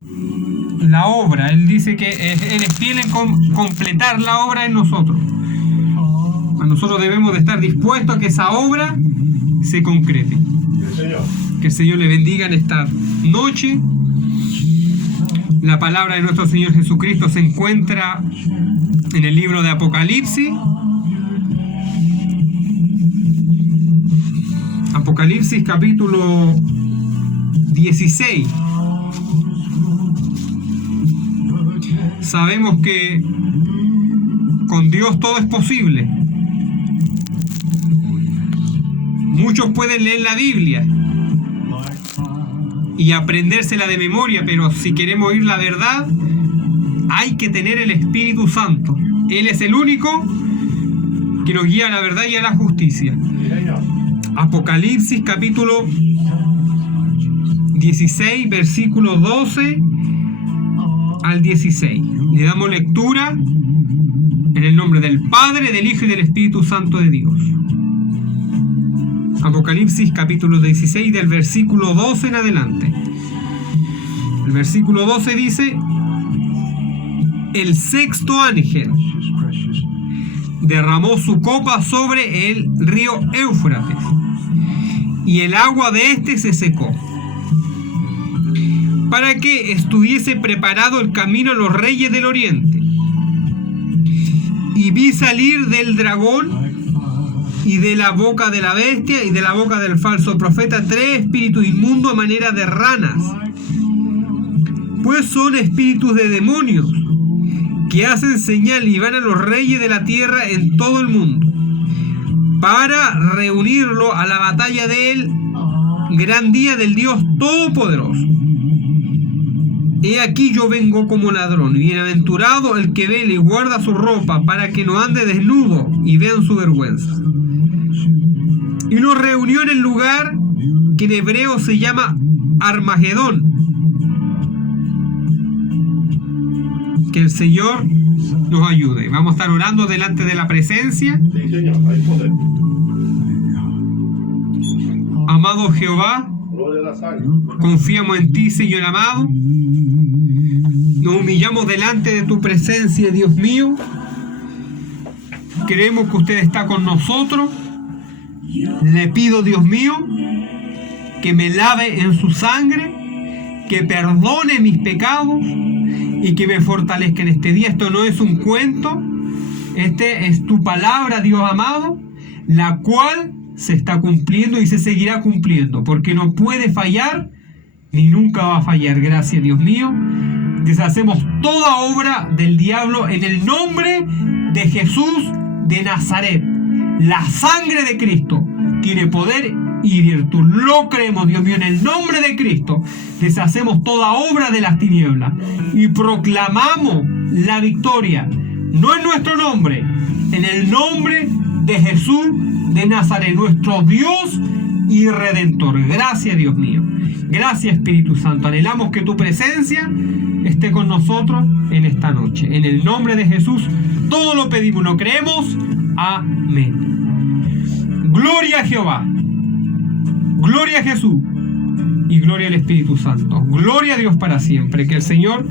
la obra. Él dice que Él es fiel en completar la obra en nosotros. Nosotros debemos de estar dispuestos a que esa obra se concrete. Que el Señor le bendiga en esta noche. La palabra de nuestro Señor Jesucristo se encuentra en el libro de Apocalipsis. Apocalipsis capítulo 16. Sabemos que con Dios todo es posible. Muchos pueden leer la Biblia y aprendérsela de memoria, pero si queremos oír la verdad, hay que tener el Espíritu Santo. Él es el único que nos guía a la verdad y a la justicia. Apocalipsis capítulo 16, versículos 12 al 16. Le damos lectura en el nombre del Padre, del Hijo y del Espíritu Santo de Dios. Apocalipsis capítulo 16 del versículo 12 en adelante. El versículo 12 dice: el sexto ángel derramó su copa sobre el río Éufrates, y el agua de éste se secó, para que estuviese preparado el camino a los reyes del oriente. Y vi salir del dragón y de la boca de la bestia y de la boca del falso profeta 3 espíritus inmundos a manera de ranas, pues son espíritus de demonios que hacen señal y van a los reyes de la tierra en todo el mundo para reunirlo a la batalla del gran día del Dios Todopoderoso. He aquí yo vengo como ladrón, y bienaventurado el que vela y guarda su ropa, para que no ande desnudo y vean su vergüenza. Y nos reunió en el lugar que en hebreo se llama Armagedón. Que el Señor nos ayude. Vamos a estar orando delante de la presencia. Sí, Señor, hay poder. Amado Jehová, Gloria a la sangre. confiamos en ti, Señor amado. Nos humillamos delante de tu presencia, Dios mío. Creemos que usted está con nosotros. Le pido, Dios mío, que me lave en su sangre, que perdone mis pecados y que me fortalezca en este día. Esto no es un cuento, este es tu palabra, Dios amado, la cual se está cumpliendo y se seguirá cumpliendo, porque no puede fallar ni nunca va a fallar. Gracias, Dios mío. Deshacemos toda obra del diablo en el nombre de Jesús de Nazaret. La sangre de Cristo tiene poder y virtud. Lo creemos, Dios mío, en el nombre de Cristo. Deshacemos toda obra de las tinieblas y proclamamos la victoria, no en nuestro nombre, en el nombre de Jesús de Nazaret, nuestro Dios y Redentor. Gracias, Dios mío. Gracias, Espíritu Santo. Anhelamos que tu presencia esté con nosotros en esta noche. En el nombre de Jesús, todo lo pedimos, lo creemos. Amén. Gloria a Jehová. Gloria a Jesús. Y gloria al Espíritu Santo. Gloria a Dios para siempre. Que el Señor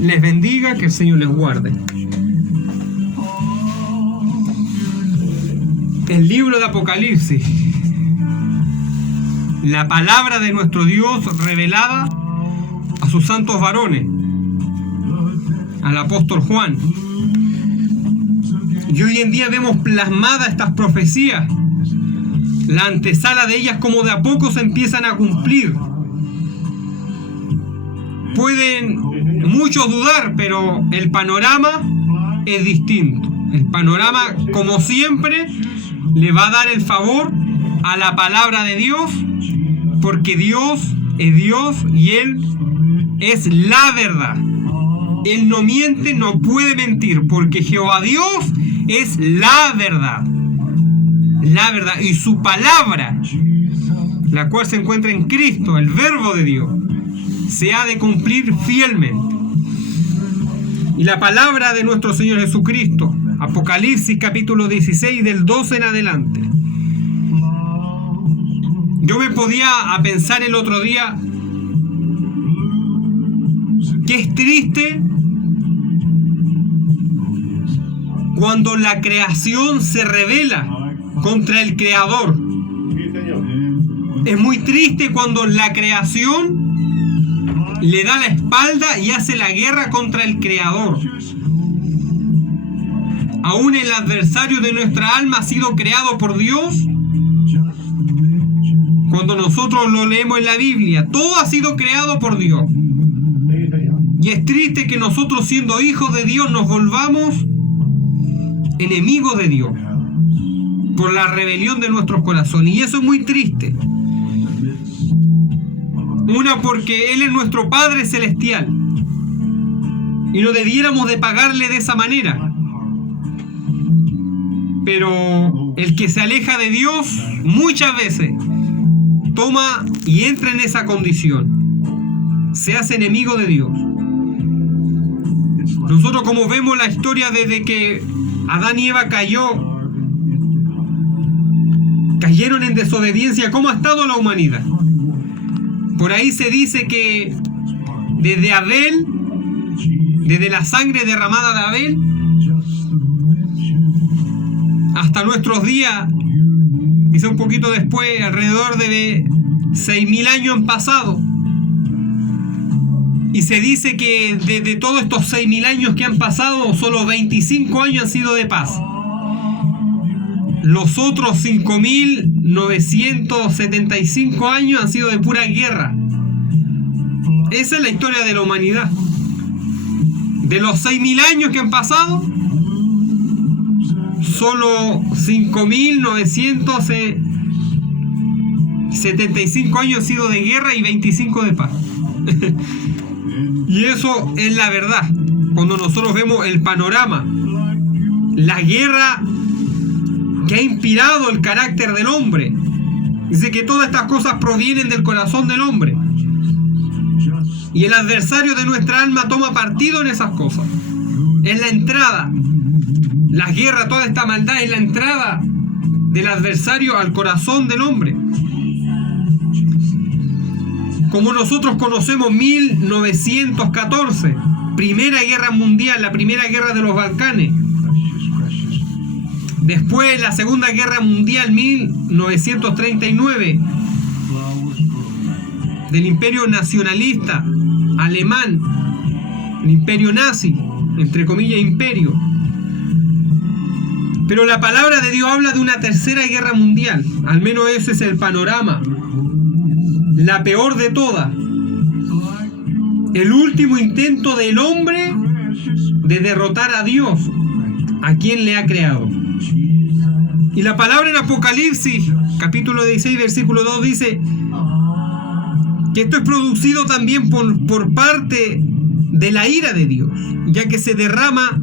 les bendiga, que el Señor les guarde. El libro de Apocalipsis. La palabra de nuestro Dios revelada a sus santos varones, al apóstol Juan. Y hoy en día vemos plasmadas estas profecías, la antesala de ellas, como de a poco se empiezan a cumplir. Pueden muchos dudar, pero el panorama es distinto. El panorama, como siempre, le va a dar el favor a la palabra de Dios, porque Dios es Dios y Él es la verdad. Él no miente, no puede mentir, porque Jehová Dios es la verdad. La verdad. Y su palabra, la cual se encuentra en Cristo, el verbo de Dios, se ha de cumplir fielmente. Y la palabra de nuestro Señor Jesucristo, Apocalipsis capítulo 16, del 12 en adelante. Yo me podía a pensar el otro día que es triste cuando la creación se rebela contra el Creador. Sí, Señor. Es muy triste cuando la creación le da la espalda y hace la guerra contra el Creador. Aún el adversario de nuestra alma ha sido creado por Dios. Cuando nosotros lo leemos en la Biblia, todo ha sido creado por Dios. Sí, Señor. Y es triste que nosotros, siendo hijos de Dios, nos volvamos enemigos de Dios por la rebelión de nuestros corazones. Y eso es muy triste. Una, porque Él es nuestro Padre Celestial y no debiéramos de pagarle de esa manera. Pero el que se aleja de Dios muchas veces toma y entra en esa condición. Se hace enemigo de Dios. Nosotros, como vemos la historia desde que Adán y Eva cayeron en desobediencia, ¿cómo ha estado la humanidad? Por ahí se dice que desde Abel, desde la sangre derramada de Abel, hasta nuestros días, quizá un poquito después, alrededor de 6.000 años han pasado. Y se dice que de todos estos 6.000 años que han pasado, solo 25 años han sido de paz. Los otros 5.975 años han sido de pura guerra. Esa es la historia de la humanidad. De los 6.000 años que han pasado, solo 5.975 años han sido de guerra y 25 de paz. Y eso es la verdad. Cuando nosotros vemos el panorama, la guerra que ha inspirado el carácter del hombre, dice que todas estas cosas provienen del corazón del hombre. Y el adversario de nuestra alma toma partido en esas cosas. Es la entrada. La guerra, toda esta maldad es la entrada del adversario al corazón del hombre. Como nosotros conocemos 1914, Primera Guerra Mundial, la Primera Guerra de los Balcanes. Después la Segunda Guerra Mundial, 1939, del Imperio Nacionalista Alemán, el Imperio Nazi, entre comillas imperio. Pero la palabra de Dios habla de una Tercera Guerra Mundial, al menos ese es el panorama. La peor de todas. El último intento del hombre de derrotar a Dios, a quien le ha creado. Y la palabra en Apocalipsis, capítulo 16, versículo 2, dice que esto es producido también por parte de la ira de Dios, ya que se derrama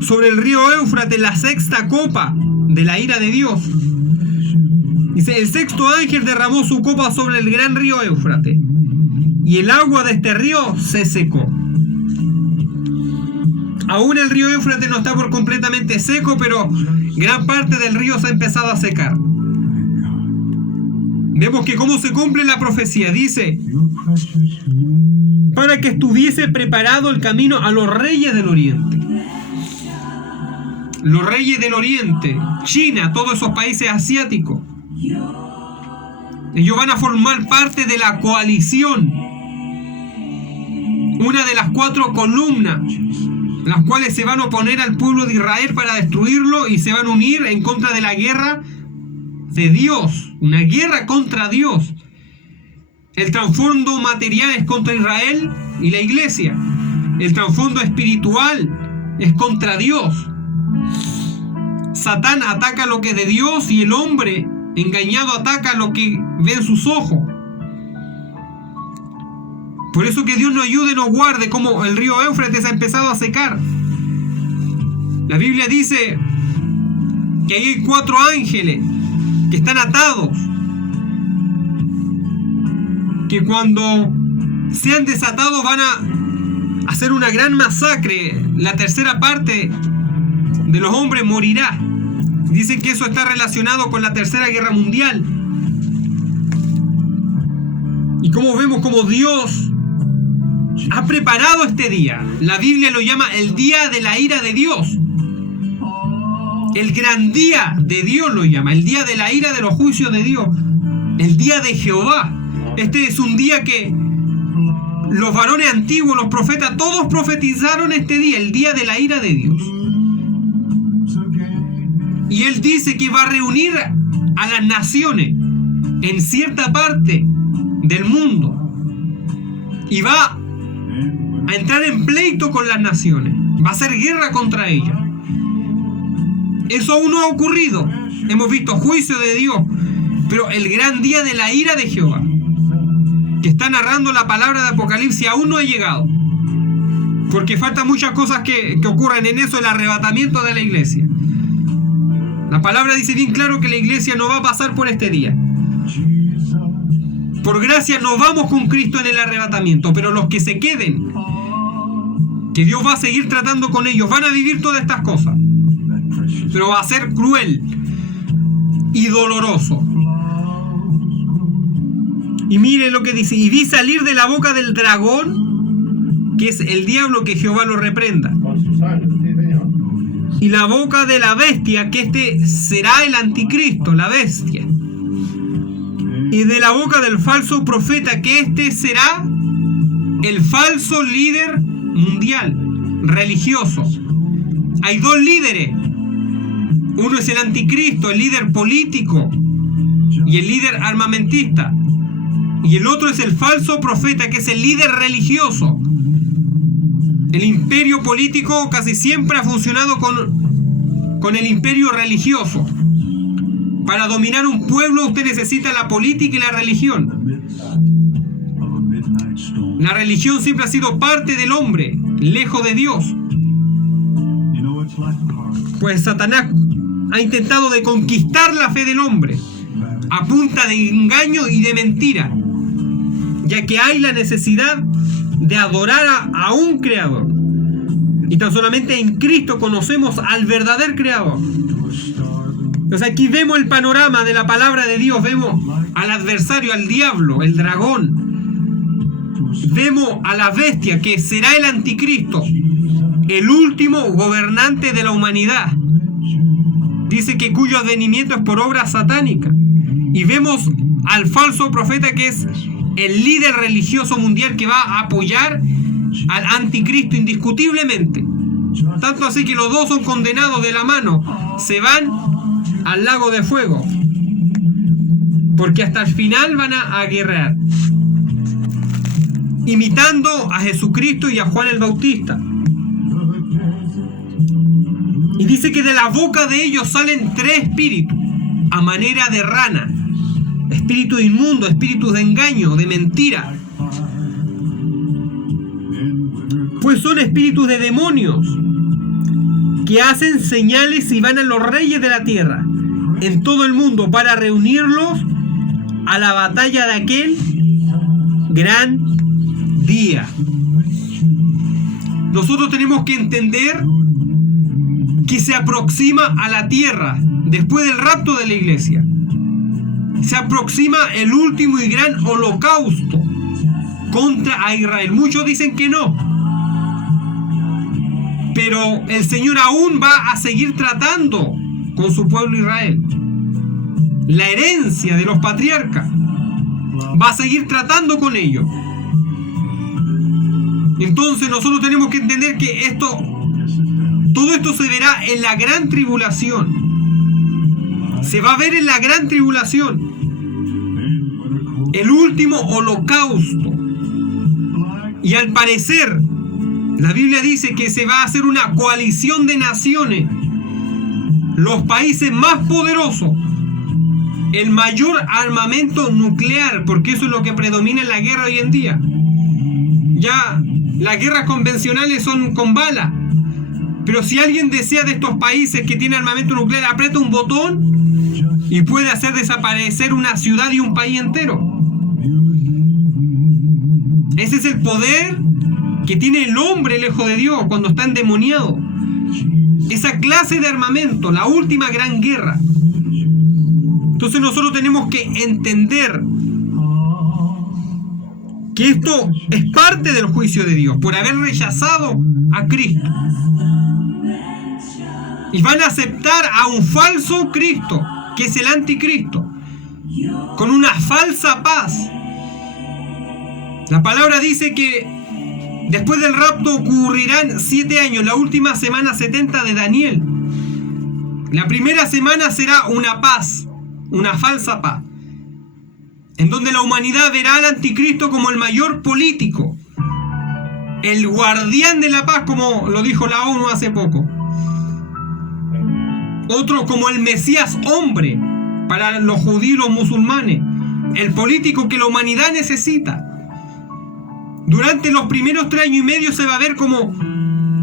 sobre el río Éufrates la sexta copa de la ira de Dios. Dice, el sexto ángel derramó su copa sobre el gran río Éufrates, y el agua de este río se secó. Aún el río Éufrates no está por completamente seco, pero gran parte del río se ha empezado a secar. Vemos que cómo se cumple la profecía. Dice, para que estuviese preparado el camino a los reyes del oriente. Los reyes del oriente, China, todos esos países asiáticos. Ellos van a formar parte de la coalición, una de las 4 columnas, las cuales se van a oponer al pueblo de Israel para destruirlo, y se van a unir en contra de la guerra de Dios, una guerra contra Dios. El trasfondo material es contra Israel y la iglesia. El trasfondo espiritual es contra Dios. Satán ataca lo que es de Dios, y el hombre engañado ataca lo que ve en sus ojos. Por eso que Dios nos ayude y nos guarde, como el río Éufrates ha empezado a secar. La Biblia dice que hay 4 ángeles que están atados, que cuando sean desatados van a hacer una gran masacre. La tercera parte de los hombres morirá. Dicen que eso está relacionado con la Tercera Guerra Mundial. Y como vemos como Dios ha preparado este día. La Biblia lo llama el día de la ira de Dios. El gran día de Dios lo llama, el día de la ira de los juicios de Dios, el día de Jehová. Este es un día que los varones antiguos, los profetas, todos profetizaron este día, el día de la ira de Dios. Y Él dice que va a reunir a las naciones en cierta parte del mundo y va a entrar en pleito con las naciones, va a hacer guerra contra ellas. Eso aún no ha ocurrido. Hemos visto juicio de Dios, pero el gran día de la ira de Jehová, que está narrando la palabra de Apocalipsis, aún no ha llegado, porque faltan muchas cosas que ocurren en eso, el arrebatamiento de la iglesia. La palabra dice bien claro que la iglesia no va a pasar por este día. Por gracia nos vamos con Cristo en el arrebatamiento, pero los que se queden, que Dios va a seguir tratando con ellos, van a vivir todas estas cosas, pero va a ser cruel y doloroso. Y mire lo que dice: y vi salir de la boca del dragón, que es el diablo, que Jehová lo reprenda, Con su sangre, sí, Señor. y la boca de la bestia, que este será el anticristo, la bestia, y de la boca del falso profeta, que este será el falso líder mundial, religioso. Hay dos líderes. Uno es el anticristo, el líder político y el líder armamentista. Y el otro es el falso profeta, que es el líder religioso. El imperio político casi siempre ha funcionado con el imperio religioso. Para dominar un pueblo usted necesita la política y la religión. La religión siempre ha sido parte del hombre, lejos de Dios. Pues Satanás ha intentado de conquistar la fe del hombre a punta de engaño y de mentira, ya que hay la necesidad de adorar a un creador. Y tan solamente en Cristo conocemos al verdadero creador. Entonces aquí vemos el panorama de la palabra de Dios. Vemos al adversario, al diablo, el dragón. Vemos a la bestia, que será el anticristo, el último gobernante de la humanidad. Dice que cuyo advenimiento es por obra satánica. Y vemos al falso profeta, que es el líder religioso mundial, que va a apoyar al anticristo indiscutiblemente. Tanto así que los dos son condenados de la mano. Se van al lago de fuego, porque hasta el final van a guerrear, imitando a Jesucristo y a Juan el Bautista. Y dice que de la boca de ellos salen tres espíritus, a manera de rana, espíritus inmundos, espíritus de engaño, de mentira. Pues son espíritus de demonios, que hacen señales y van a los reyes de la tierra en todo el mundo para reunirlos a la batalla de aquel gran día. Nosotros tenemos que entender que se aproxima a la tierra, después del rapto de la iglesia, se aproxima el último y gran holocausto contra Israel. Muchos dicen que no, pero el Señor aún va a seguir tratando con su pueblo Israel. La herencia de los patriarcas va a seguir tratando con ellos. Entonces nosotros tenemos que entender que todo esto se verá en la gran tribulación. Se va a ver en la gran tribulación, el último holocausto. Y al parecer, la Biblia dice que se va a hacer una coalición de naciones, los países más poderosos, el mayor armamento nuclear, porque eso es lo que predomina en la guerra hoy en día. Ya las guerras convencionales son con balas, pero si alguien desea de estos países que tienen armamento nuclear, aprieta un botón y puede hacer desaparecer una ciudad y un país entero. Ese es el poder que tiene el hombre lejos de Dios cuando está endemoniado. Esa clase de armamento, la última gran guerra. Entonces nosotros tenemos que entender que esto es parte del juicio de Dios por haber rechazado a Cristo. Y van a aceptar a un falso Cristo, que es el anticristo, con una falsa paz. La palabra dice que después del rapto ocurrirán 7 años, la última semana 70 de Daniel. La primera semana será una paz, una falsa paz, en donde la humanidad verá al anticristo como el mayor político, el guardián de la paz, como lo dijo la ONU hace poco. Otro como el Mesías hombre para los judíos y los musulmanes, el político que la humanidad necesita. Durante los primeros 3 años y medio se va a ver como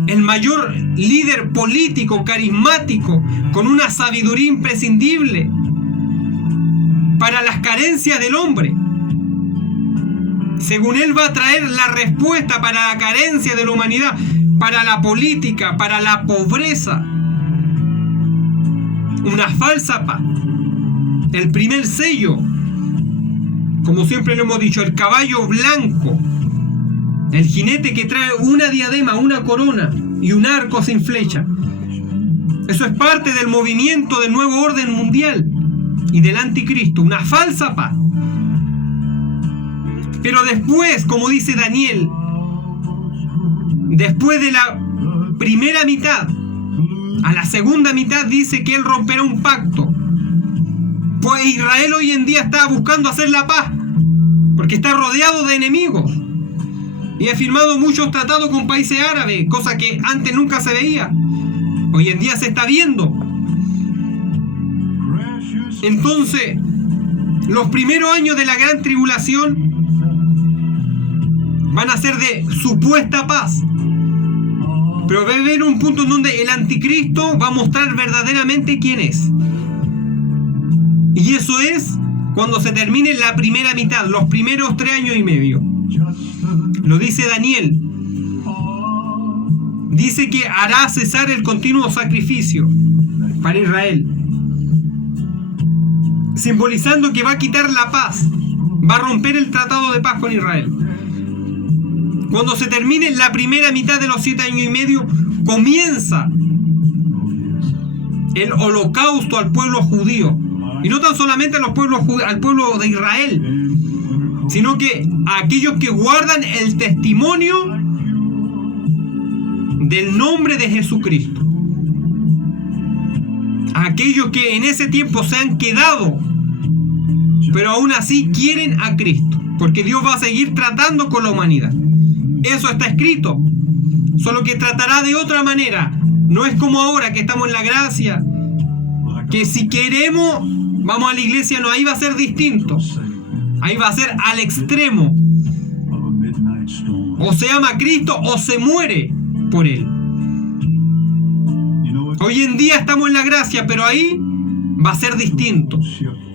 el mayor líder político, carismático, con una sabiduría imprescindible para las carencias del hombre. Según él va a traer la respuesta para la carencia de la humanidad, para la política, para la pobreza. Una falsa paz. El primer sello, como siempre lo hemos dicho, el caballo blanco, el jinete que trae una diadema, una corona y un arco sin flecha. Eso es parte del movimiento del nuevo orden mundial y del anticristo, una falsa paz. Pero después, como dice Daniel, después de la primera mitad, a la segunda mitad dice que él romperá un pacto. Pues Israel hoy en día está buscando hacer la paz, porque está rodeado de enemigos. Y ha firmado muchos tratados con países árabes, cosa que antes nunca se veía. Hoy en día se está viendo. Entonces, los primeros años de la gran tribulación van a ser de supuesta paz. Pero va a haber un punto en donde el anticristo va a mostrar verdaderamente quién es. Y eso es cuando se termine la primera mitad, los primeros 3 años y medio. Lo dice Daniel. Dice que hará cesar el continuo sacrificio para Israel, simbolizando que va a quitar la paz, va a romper el tratado de paz con Israel. Cuando se termine la primera mitad de los 7 años y medio, comienza el holocausto al pueblo judío. Y no tan solamente al pueblo de Israel, sino que a aquellos que guardan el testimonio del nombre de Jesucristo. A aquellos que en ese tiempo se han quedado, pero aún así quieren a Cristo, porque Dios va a seguir tratando con la humanidad. Eso está escrito, solo que tratará de otra manera. No es como ahora que estamos en la gracia, que si queremos vamos a la iglesia. No, ahí va a ser distinto. Ahí va a ser al extremo. O se ama a Cristo o se muere por Él. Hoy en día estamos en la gracia, pero ahí va a ser distinto.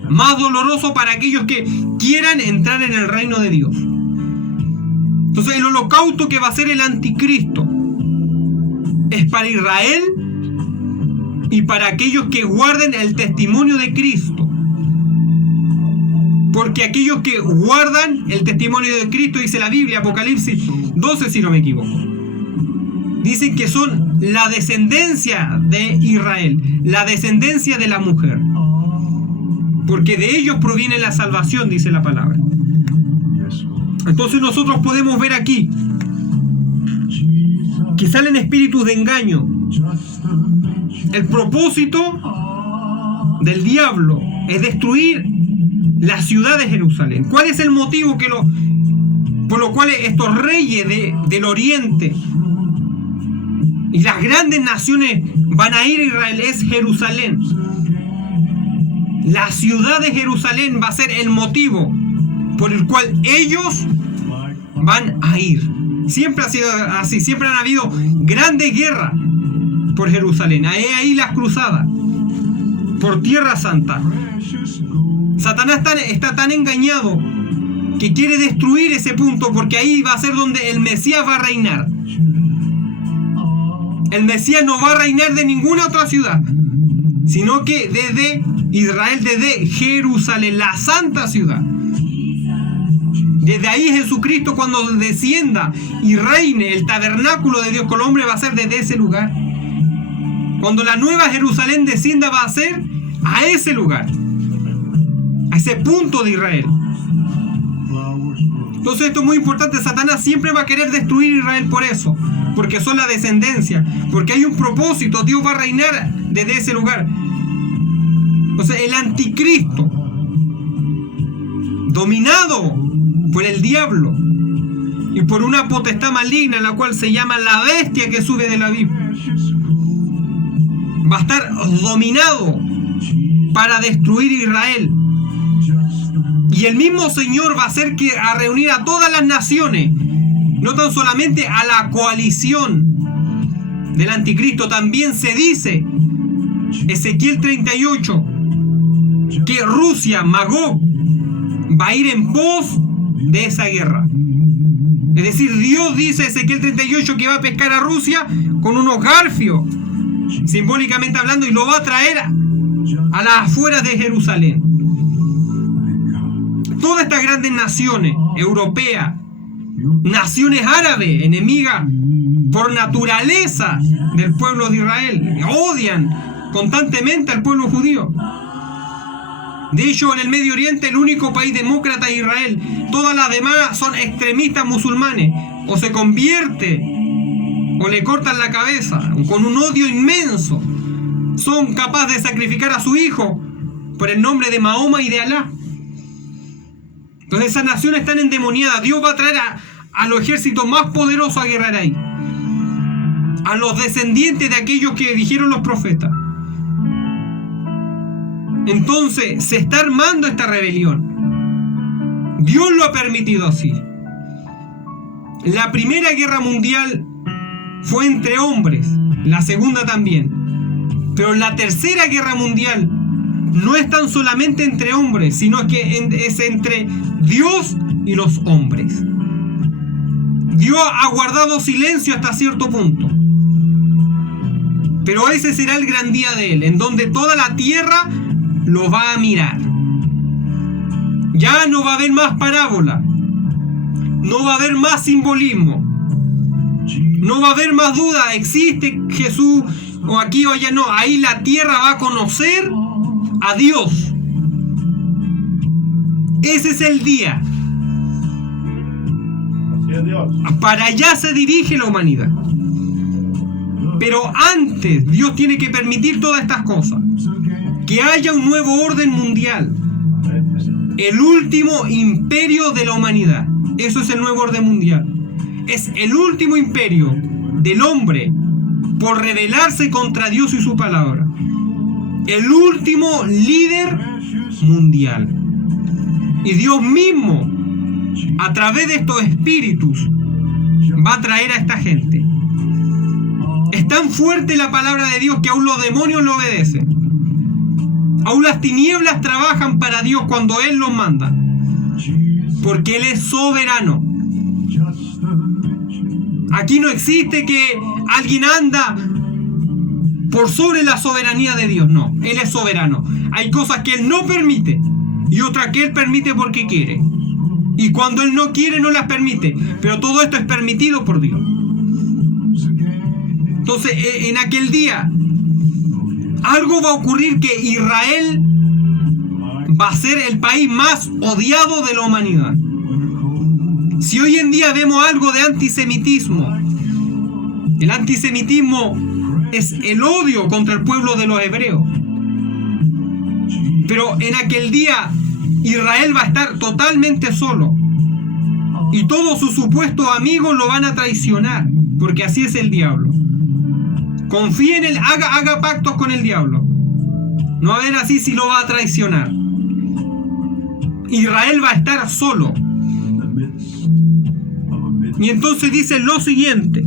Más doloroso para aquellos que quieran entrar en el reino de Dios. Entonces el holocausto que va a ser el anticristo es para Israel y para aquellos que guarden el testimonio de Cristo. Porque aquellos que guardan el testimonio de Cristo, dice la Biblia, Apocalipsis 12 si no me equivoco, dicen que son la descendencia de Israel, la descendencia de la mujer, porque de ellos proviene la salvación, dice la palabra. Entonces nosotros podemos ver aquí que salen espíritus de engaño. El propósito del diablo es destruir la ciudad de Jerusalén. ¿Cuál es el motivo por lo cual estos reyes del oriente y las grandes naciones van a ir a Israel? Es Jerusalén. La ciudad de Jerusalén va a ser el motivo por el cual ellos van a ir. Siempre ha sido así, siempre han habido grandes guerras por Jerusalén. Ahí las cruzadas por Tierra Santa. Satanás está tan engañado que quiere destruir ese punto, porque ahí va a ser donde el Mesías va a reinar. El Mesías no va a reinar de ninguna otra ciudad, sino que desde Israel, desde Jerusalén, la santa ciudad. Desde ahí Jesucristo, cuando descienda y reine, el tabernáculo de Dios con el hombre va a ser desde ese lugar. Cuando la nueva Jerusalén descienda, va a ser a ese lugar, a ese punto de Israel. Entonces esto es muy importante. Satanás siempre va a querer destruir Israel por eso, porque son la descendencia, porque hay un propósito. Dios va a reinar desde ese lugar. Entonces el anticristo, dominado por el diablo y por una potestad maligna, en la cual se llama la bestia que sube del abismo, va a estar dominado para destruir Israel. Y el mismo Señor va a hacer que a reunir a todas las naciones, no tan solamente a la coalición del anticristo. También se dice, Ezequiel 38, que Rusia, Magog, va a ir en pos de esa guerra. Es decir, Dios dice, Ezequiel 38, que va a pescar a Rusia con unos garfios, simbólicamente hablando, y lo va a traer a las afueras de Jerusalén. Todas estas grandes naciones europeas, naciones árabes, enemigas por naturaleza del pueblo de Israel, odian constantemente al pueblo judío. De hecho, en el Medio Oriente el único país demócrata es Israel. Todas las demás son extremistas musulmanes. O se convierte o le cortan la cabeza con un odio inmenso. Son capaces de sacrificar a su hijo por el nombre de Mahoma y de Alá. Entonces esas naciones están endemoniadas. Dios va a traer a los ejércitos más poderosos a guerrear ahí, a los descendientes de aquellos que dijeron los profetas. Entonces se está armando esta rebelión. Dios lo ha permitido así. La primera guerra mundial fue entre hombres, la segunda también. Pero la tercera guerra mundial no es tan solamente entre hombres, sino que es entre Dios y los hombres. Dios ha guardado silencio hasta cierto punto, pero ese será el gran día de Él, en donde toda la tierra lo va a mirar. Ya no va a haber más parábola, no va a haber más simbolismo, no va a haber más duda, existe Jesús o aquí o allá. No, ahí la tierra va a conocer a Dios. Ese es el día. Para allá se dirige la humanidad. Pero antes Dios tiene que permitir todas estas cosas, que haya un nuevo orden mundial, el último imperio de la humanidad. Eso es el nuevo orden mundial. Es el último imperio del hombre por rebelarse contra Dios y su palabra. El último líder mundial. Y Dios mismo, a través de estos espíritus, va a traer a esta gente. Es tan fuerte la palabra de Dios que aún los demonios lo obedecen. Aún las tinieblas trabajan para Dios cuando Él los manda, porque Él es soberano. Aquí no existe que alguien anda por sobre la soberanía de Dios. No, Él es soberano. Hay cosas que Él no permite y otras que Él permite porque quiere. Y cuando Él no quiere, no las permite. Pero todo esto es permitido por Dios. Entonces, en aquel día, algo va a ocurrir, que Israel va a ser el país más odiado de la humanidad. Si hoy en día vemos algo de antisemitismo, el antisemitismo es el odio contra el pueblo de los hebreos. Pero en aquel día Israel va a estar totalmente solo y todos sus supuestos amigos lo van a traicionar, porque así es el diablo. Confíe en él, haga pactos con el diablo. No va a ver así si lo va a traicionar. Israel va a estar solo. Y entonces dice lo siguiente: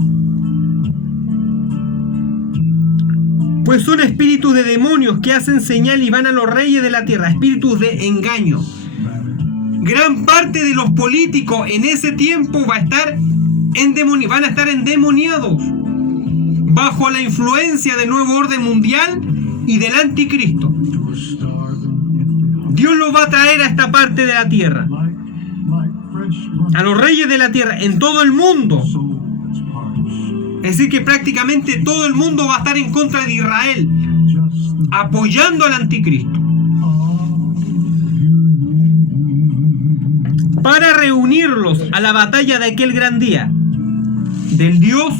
pues son espíritus de demonios que hacen señal y van a los reyes de la tierra, espíritus de engaño. Gran parte de los políticos en ese tiempo van a estar endemoniados, bajo la influencia del nuevo orden mundial y del anticristo. Dios los va a traer a esta parte de la tierra. a los reyes de la tierra en todo el mundo. Es decir, que prácticamente todo el mundo va a estar en contra de Israel, apoyando al anticristo, para reunirlos a la batalla de aquel gran día del Dios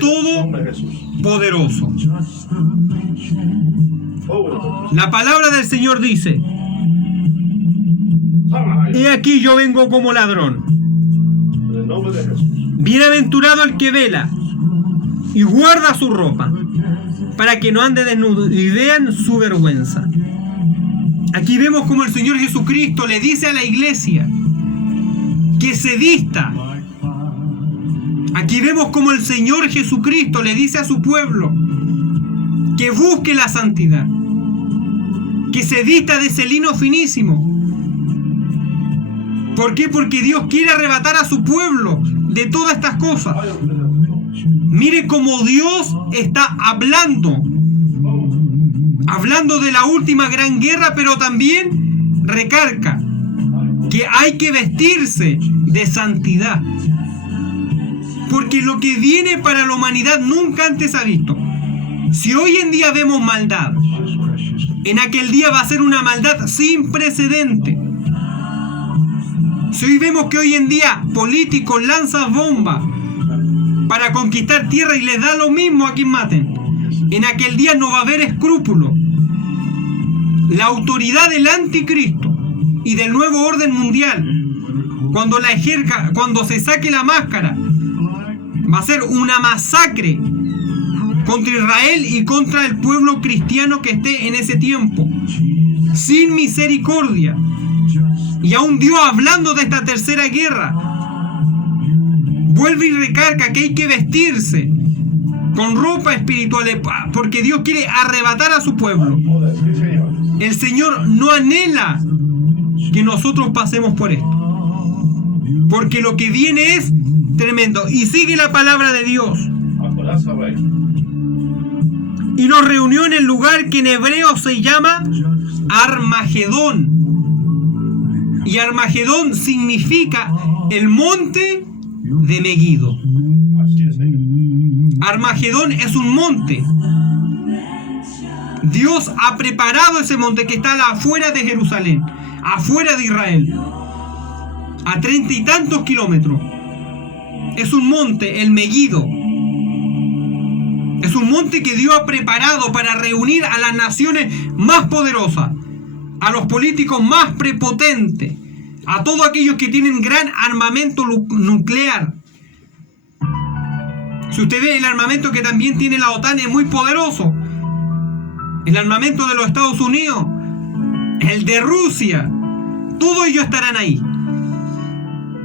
Todopoderoso. La palabra del Señor dice: he aquí yo vengo como ladrón. En el nombre de Jesús. Bienaventurado el que vela y guarda su ropa, para que no ande desnudo y vean su vergüenza. Aquí vemos como el Señor Jesucristo le dice a la iglesia que se vista. Aquí vemos como el Señor Jesucristo le dice a su pueblo que busque la santidad, que se vista de ese lino finísimo. ¿Por qué? Porque Dios quiere arrebatar a su pueblo de todas estas cosas. Mire cómo Dios está hablando de la última gran guerra, pero también recarga que hay que vestirse de santidad, porque lo que viene para la humanidad nunca antes ha visto. Si hoy en día vemos maldad, en aquel día va a ser una maldad sin precedente. Si hoy vemos que hoy en día políticos lanzan bombas para conquistar tierra y les da lo mismo a quien maten, en aquel día no va a haber escrúpulo. La autoridad del anticristo y del nuevo orden mundial, cuando la ejerza, cuando se saque la máscara, va a ser una masacre contra Israel y contra el pueblo cristiano que esté en ese tiempo, sin misericordia. Y aún Dios, hablando de esta tercera guerra, vuelve y recarga que hay que vestirse con ropa espiritual, porque Dios quiere arrebatar a su pueblo. El Señor no anhela que nosotros pasemos por esto, porque lo que viene es tremendo. Y sigue la palabra de Dios: y nos reunió en el lugar que en hebreo se llama Armagedón. Y Armagedón significa el monte de Megiddo. Armagedón es un monte. Dios ha preparado ese monte que está afuera de Jerusalén, afuera de Israel, a 30 y tantos kilómetros. Es un monte, el Megiddo. Es un monte que Dios ha preparado para reunir a las naciones más poderosas, a los políticos más prepotentes, a todos aquellos que tienen gran armamento nuclear. Si usted ve el armamento que también tiene la OTAN, es muy poderoso. El armamento de los Estados Unidos, el de Rusia, todos ellos estarán ahí.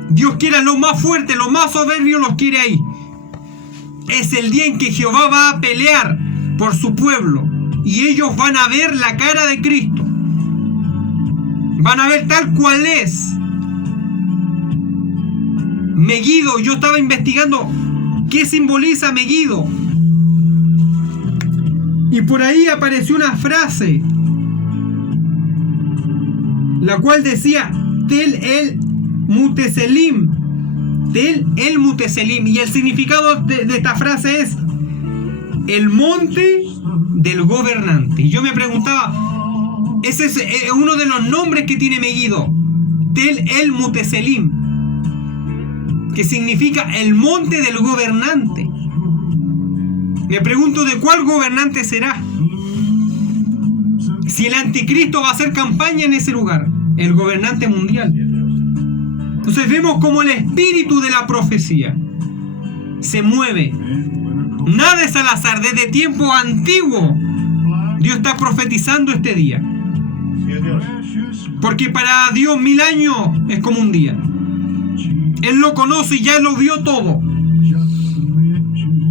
Dios quiere a los más fuertes, los más soberbios los quiere ahí. Es el día en que Jehová va a pelear por su pueblo y ellos van a ver la cara de Cristo. Van a ver tal cual es. Megiddo, yo estaba investigando qué simboliza Megiddo, y por ahí apareció una frase, la cual decía Tel el Muteselim. Tel el Muteselim. Y el significado de esta frase es el monte del gobernante. Y yo me preguntaba, ese es uno de los nombres que tiene Megiddo, Tel el Muteselim, que significa el monte del gobernante. Me pregunto, ¿de cuál gobernante será? Si el anticristo va a hacer campaña en ese lugar, el gobernante mundial. Entonces vemos como el espíritu de la profecía se mueve. Nada es al azar. Desde tiempo antiguo Dios está profetizando este día, porque para Dios 1000 años es como un día. Él lo conoce y ya lo vio todo.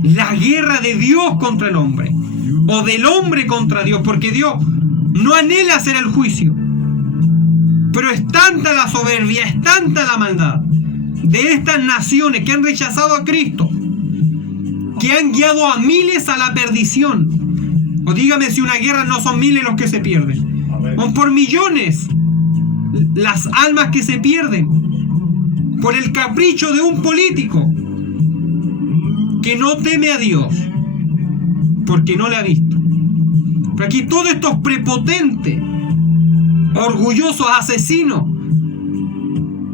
La guerra de Dios contra el hombre, o del hombre contra Dios, porque Dios no anhela hacer el juicio, pero es tanta la soberbia, es tanta la maldad de estas naciones que han rechazado a Cristo, que han guiado a miles a la perdición. O dígame si una guerra no son miles los que se pierden, son por millones las almas que se pierden por el capricho de un político que no teme a Dios, porque no le ha visto. Pero aquí todos estos prepotentes, orgullosos, asesinos,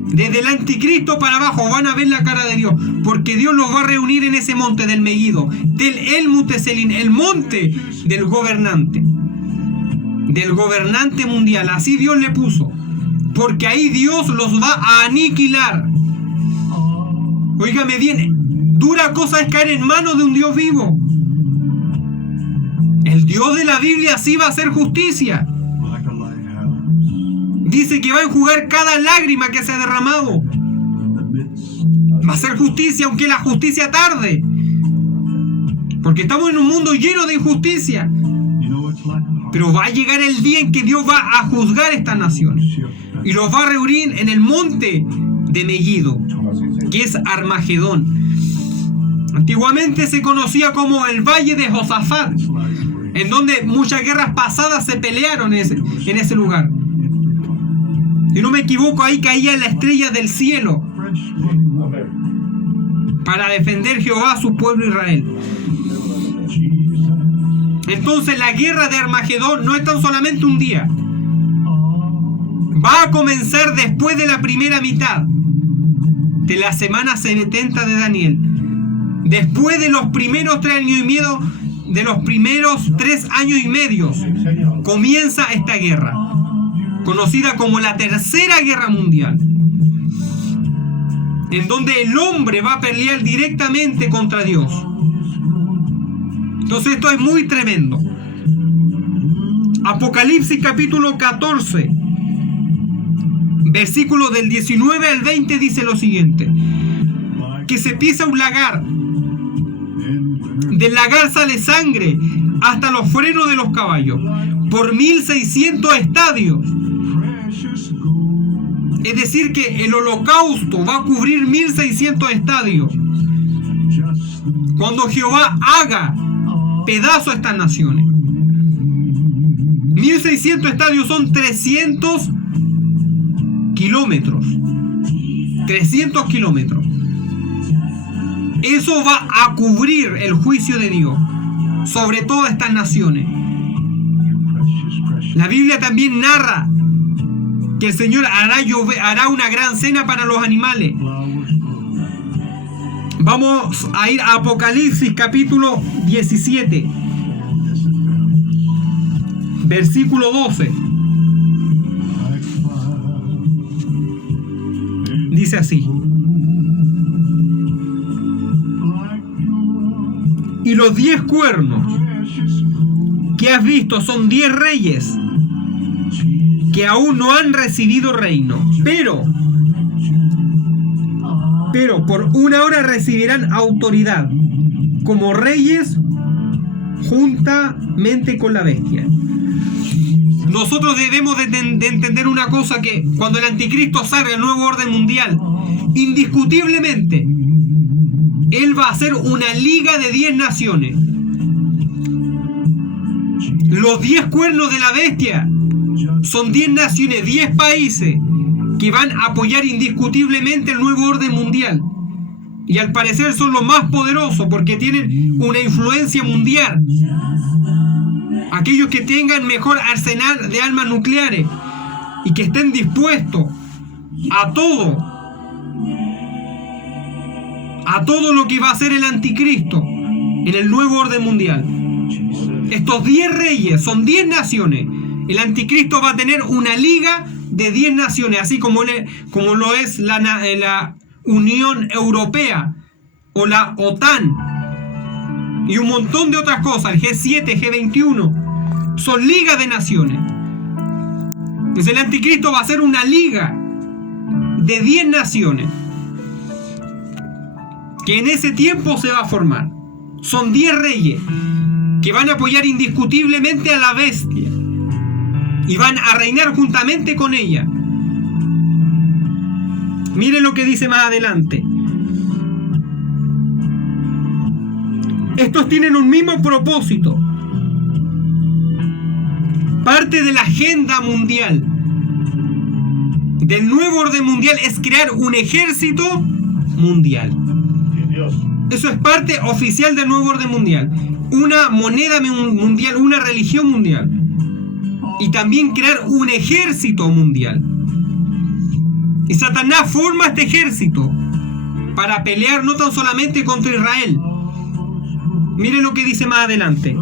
desde el anticristo para abajo, van a ver la cara de Dios, porque Dios los va a reunir en ese monte del Megiddo, del El Muteselín, el monte del gobernante mundial. Así Dios le puso, porque ahí Dios los va a aniquilar. Óigame bien, dura cosa es caer en manos de un Dios vivo. El Dios de la Biblia sí va a hacer justicia. Dice que va a enjugar cada lágrima que se ha derramado. Va a hacer justicia, aunque la justicia tarde. Porque estamos en un mundo lleno de injusticia. Pero va a llegar el día en que Dios va a juzgar estas naciones. Y los va a reunir en el monte de Megiddo, que es Armagedón. Antiguamente se conocía como el Valle de Josafat, en donde muchas guerras pasadas se pelearon en ese lugar. Si no me equivoco, ahí caía la estrella del cielo para defender Jehová a su pueblo Israel. Entonces la guerra de Armagedón no es tan solamente un día. Va a comenzar después de la primera mitad de la semana 70 de Daniel. Después de los primeros 3 años y medio, de los primeros 3 años y medio, comienza esta guerra, conocida como la Tercera Guerra Mundial, en donde el hombre va a pelear directamente contra Dios. Entonces esto es muy tremendo. Apocalipsis capítulo 14, versículo del 19 al 20 dice lo siguiente: que se pisa un lagar, del lagar sale sangre hasta los frenos de los caballos, por 1600 estadios. Es decir, que el holocausto va a cubrir 1600 estadios. Cuando Jehová haga pedazo a estas naciones. 1600 estadios son 300 kilómetros. 300 kilómetros. Eso va a cubrir el juicio de Dios sobre todas estas naciones. La Biblia también narra que el Señor hará una gran cena para los animales. Vamos a ir a Apocalipsis capítulo 17, versículo 12. Dice así: y los 10 cuernos que has visto son 10 reyes que aún no han recibido reino, pero por una hora recibirán autoridad como reyes juntamente con la bestia. Nosotros debemos de entender una cosa, que cuando el anticristo salga, el nuevo orden mundial, indiscutiblemente él va a hacer una liga de 10 naciones. Los 10 cuernos de la bestia son 10 naciones, 10 países que van a apoyar indiscutiblemente el nuevo orden mundial. Y al parecer son los más poderosos porque tienen una influencia mundial. Aquellos que tengan mejor arsenal de armas nucleares y que estén dispuestos a todo lo que va a hacer el anticristo en el nuevo orden mundial. Estos 10 reyes son 10 naciones. El anticristo va a tener una liga de 10 naciones, así como lo es la Unión Europea o la OTAN y un montón de otras cosas, el G7, G21, son ligas de naciones. Entonces el anticristo va a ser una liga de 10 naciones que en ese tiempo se va a formar. Son 10 reyes que van a apoyar indiscutiblemente a la bestia y van a reinar juntamente con ella. Miren lo que dice más adelante. Estos tienen un mismo propósito. Parte de la agenda mundial del nuevo orden mundial es crear un ejército mundial. Y Dios. Eso es parte oficial del nuevo orden mundial. Una moneda mundial, una religión mundial. Y también crear un ejército mundial. Y Satanás forma este ejército para pelear no tan solamente contra Israel. Miren lo que dice más adelante.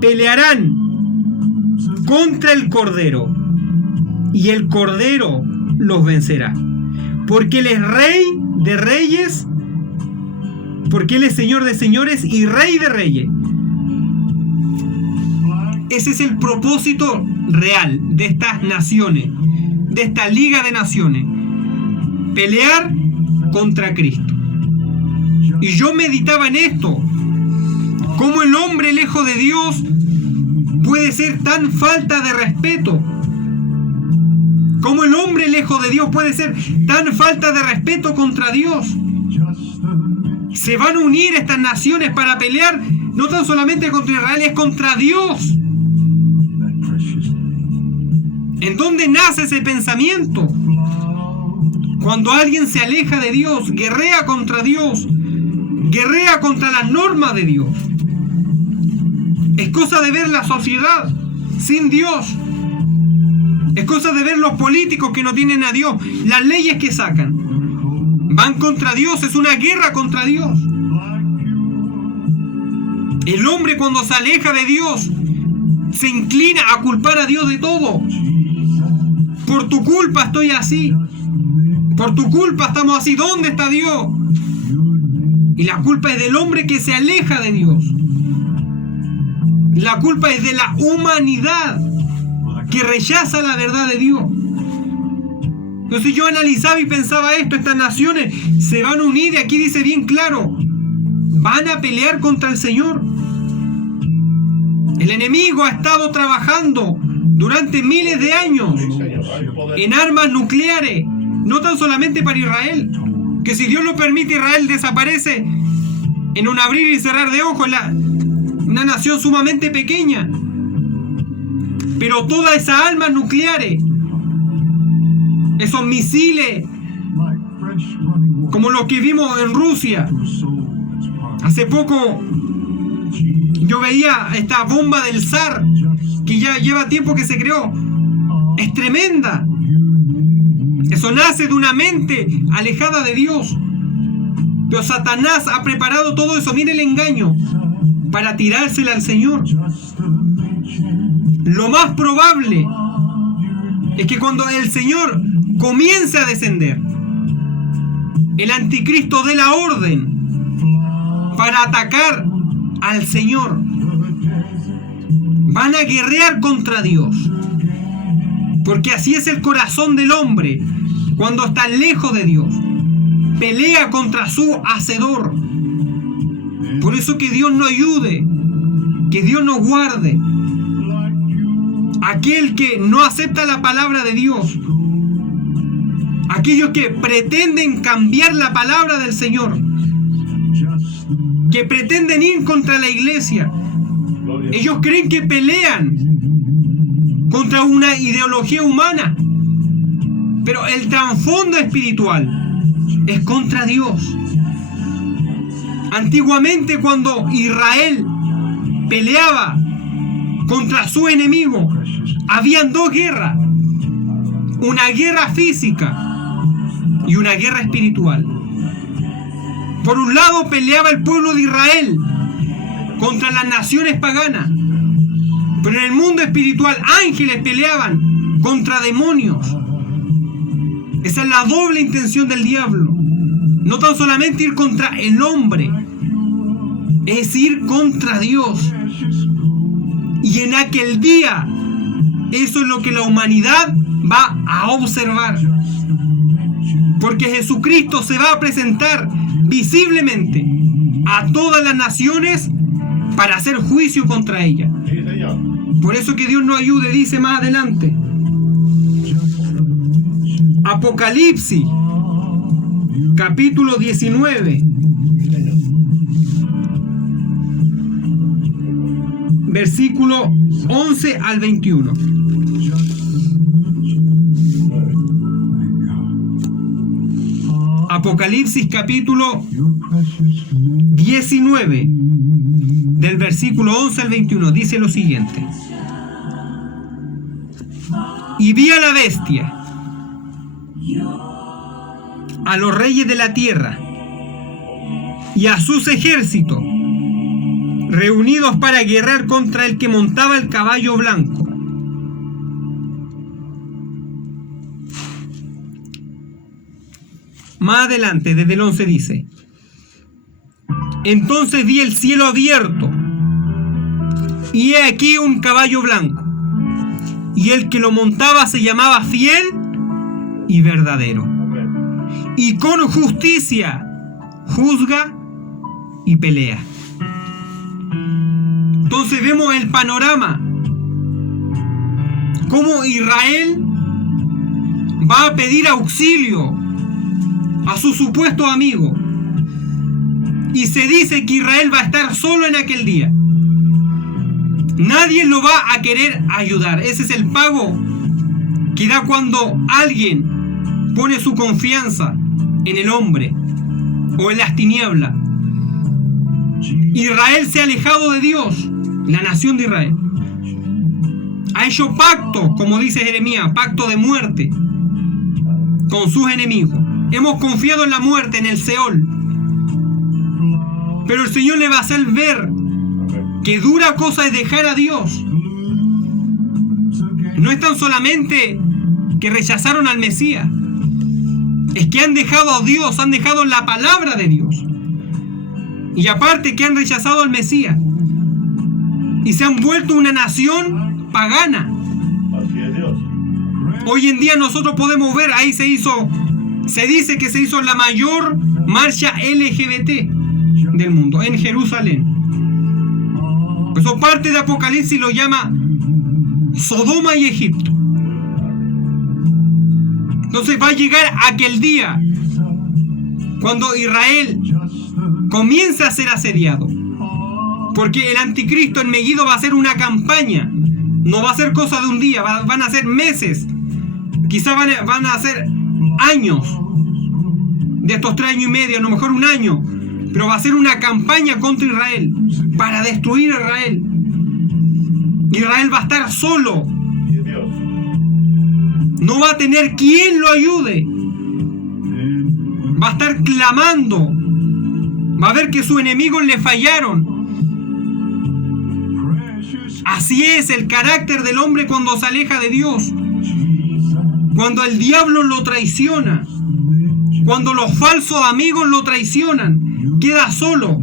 Pelearán contra el Cordero, y el Cordero los vencerá. Porque Él es Rey de reyes, porque Él es Señor de señores y Rey de reyes. Ese es el propósito real de estas naciones, de esta liga de naciones. Pelear contra Cristo. Y yo meditaba en esto. ¿Cómo el hombre lejos de Dios puede ser tan falta de respeto? ¿Cómo el hombre lejos de Dios puede ser tan falta de respeto contra Dios? Se van a unir estas naciones para pelear no tan solamente contra Israel, es contra Dios. ¿En dónde nace ese pensamiento? Cuando alguien se aleja de Dios, guerrea contra Dios, guerrea contra las normas de Dios. Es cosa de ver la sociedad sin Dios. Es cosa de ver los políticos que no tienen a Dios, las leyes que sacan. Van contra Dios, es una guerra contra Dios. El hombre cuando se aleja de Dios se inclina a culpar a Dios de todo. Por tu culpa estoy así. Por tu culpa estamos así. ¿Dónde está Dios? Y la culpa es del hombre que se aleja de Dios. La culpa es de la humanidad que rechaza la verdad de Dios. Entonces yo analizaba y pensaba esto, estas naciones se van a unir y aquí dice bien claro, van a pelear contra el Señor. El enemigo ha estado trabajando durante miles de años Sí, Señor. Hay poder. en armas nucleares, no tan solamente para Israel, que si Dios lo permite Israel desaparece en un abrir y cerrar de ojos, una nación sumamente pequeña. Pero todas esas armas nucleares, esos misiles, como los que vimos en Rusia, hace poco yo veía esta bomba del zar, que ya lleva tiempo que se creó, es tremenda. Eso nace de una mente alejada de Dios. Pero Satanás ha preparado todo eso, mire el engaño, para tirársela al Señor. Lo más probable es que cuando el Señor comience a descender, el anticristo dé la orden para atacar al Señor. Van a guerrear contra Dios, porque así es el corazón del hombre cuando está lejos de Dios. Pelea contra su hacedor. Por eso que Dios nos ayude, que Dios nos guarde. Aquel que no acepta la palabra de Dios, aquellos que pretenden cambiar la palabra del Señor, que pretenden ir contra la iglesia, ellos creen que pelean contra una ideología humana, pero el trasfondo espiritual es contra Dios. Antiguamente, cuando Israel peleaba contra su enemigo, habían dos guerras: una guerra física y una guerra espiritual. Por un lado peleaba el pueblo de Israel contra las naciones paganas, pero en el mundo espiritual ángeles peleaban contra demonios. Esa es la doble intención del diablo. No tan solamente ir contra el hombre, es ir contra Dios. Y en aquel día, eso es lo que la humanidad va a observar. Porque Jesucristo se va a presentar visiblemente a todas las naciones para hacer juicio contra ellas. Sí, Señor. Por eso que Dios nos ayude, dice más adelante. Apocalipsis, capítulo 19. Versículo 11 al 21. Apocalipsis capítulo 19, del versículo 11 al 21, dice lo siguiente. Y vi a la bestia, a los reyes de la tierra y a sus ejércitos reunidos para guerrear contra el que montaba el caballo blanco. Más adelante, desde el 11 dice: entonces vi el cielo abierto, y he aquí un caballo blanco, y el que lo montaba se llamaba Fiel y Verdadero, y con justicia juzga y pelea. Entonces vemos el panorama, cómo Israel va a pedir auxilio a su supuesto amigo, y se dice que Israel va a estar solo en aquel día. Nadie lo va a querer ayudar. Ese es el pago que da cuando alguien pone su confianza en el hombre o en las tinieblas. Israel se ha alejado de Dios, la nación de Israel. Ha hecho pacto, como dice Jeremías, pacto de muerte con sus enemigos. Hemos confiado en la muerte, en el Seol. Pero el Señor le va a hacer ver que dura cosa es dejar a Dios. No es tan solamente que rechazaron al Mesías, es que han dejado a Dios, han dejado la palabra de Dios. Y aparte que han rechazado al Mesías y se han vuelto una nación pagana. Así es Dios. Hoy en día nosotros podemos ver, ahí se dice que se hizo la mayor marcha LGBT del mundo en Jerusalén. Eso parte de Apocalipsis, lo llama Sodoma y Egipto. Entonces va a llegar aquel día cuando Israel comienza a ser asediado, porque el anticristo en Megiddo va a hacer una campaña. No va a ser cosa de un día, van a ser meses, quizás van a ser años, de estos 3 años y medio, a lo mejor un año, pero va a ser una campaña contra Israel, para destruir a Israel. Israel va a estar solo, no va a tener quien lo ayude, va a estar clamando, va a ver que sus enemigos le fallaron. Así es el carácter del hombre cuando se aleja de Dios, cuando el diablo lo traiciona, cuando los falsos amigos lo traicionan, queda solo.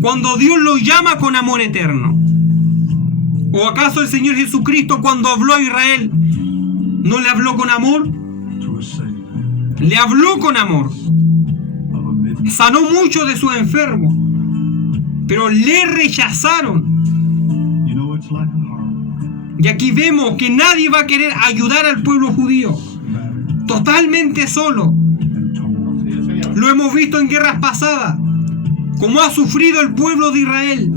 Cuando Dios lo llama con amor eterno. ¿O acaso el Señor Jesucristo, cuando habló a Israel, no le habló con amor? Le habló con amor. Sanó muchos de sus enfermos, pero le rechazaron. Y aquí vemos que nadie va a querer ayudar al pueblo judío. Totalmente solo. Lo hemos visto en guerras pasadas, como ha sufrido el pueblo de Israel.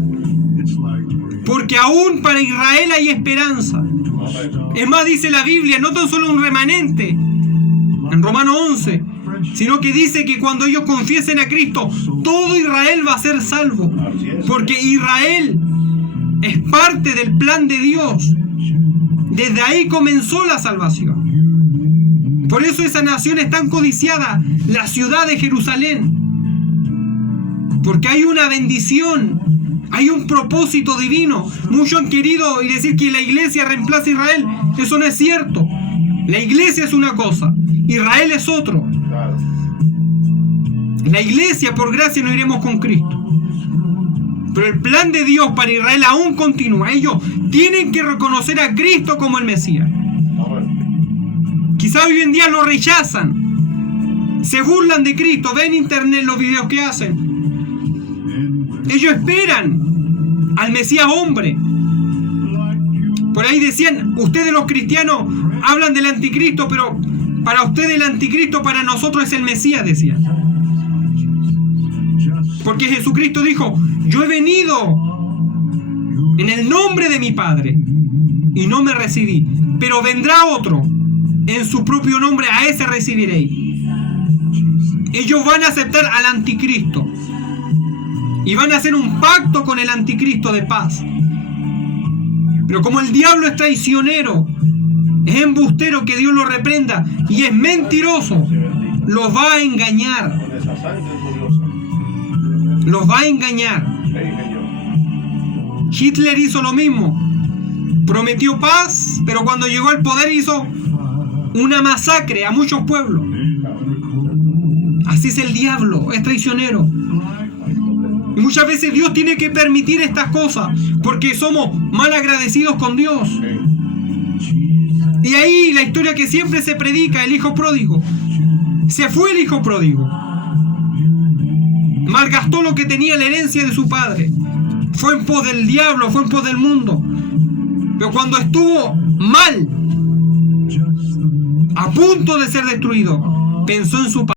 Porque aún para Israel hay esperanza. Es más, dice la Biblia, no tan solo un remanente, en Romanos 11, sino que dice que cuando ellos confiesen a Cristo, todo Israel va a ser salvo. Porque Israel es parte del plan de Dios. Desde ahí comenzó la salvación. Por eso esa nación es tan codiciada, la ciudad de Jerusalén. Porque hay una bendición, hay un propósito divino. Muchos han querido decir que la iglesia reemplaza a Israel. Eso no es cierto. La iglesia es una cosa, Israel es otro. La iglesia, por gracia, no iremos con Cristo. Pero el plan de Dios para Israel aún continúa. Ellos tienen que reconocer a Cristo como el Mesías. Quizá hoy en día lo rechazan, se burlan de Cristo, ven en internet los videos que hacen. Ellos esperan al Mesías hombre. Por ahí decían, ustedes los cristianos hablan del anticristo, pero para ustedes el anticristo, para nosotros es el Mesías, decían. Porque Jesucristo dijo, yo he venido en el nombre de mi Padre y no me recibí, pero vendrá otro en su propio nombre, a ese recibiréis. ellos van a aceptar al anticristo y van a hacer un pacto con el anticristo de paz. Pero como el diablo es traicionero, es embustero, que Dios lo reprenda, y es mentiroso, los va a engañar. Con esa sangre gloriosa. Los va a engañar. Sí, Señor. Hitler hizo lo mismo. Prometió paz, pero cuando llegó al poder hizo una masacre a muchos pueblos. Así es el diablo, es traicionero. Y muchas veces Dios tiene que permitir estas cosas porque somos mal agradecidos con Dios. Y ahí la historia que siempre se predica, el hijo pródigo. Se fue el hijo pródigo. Malgastó lo que tenía, la herencia de su padre. Fue en pos del diablo, fue en pos del mundo. Pero cuando estuvo mal, a punto de ser destruido, pensó en su padre.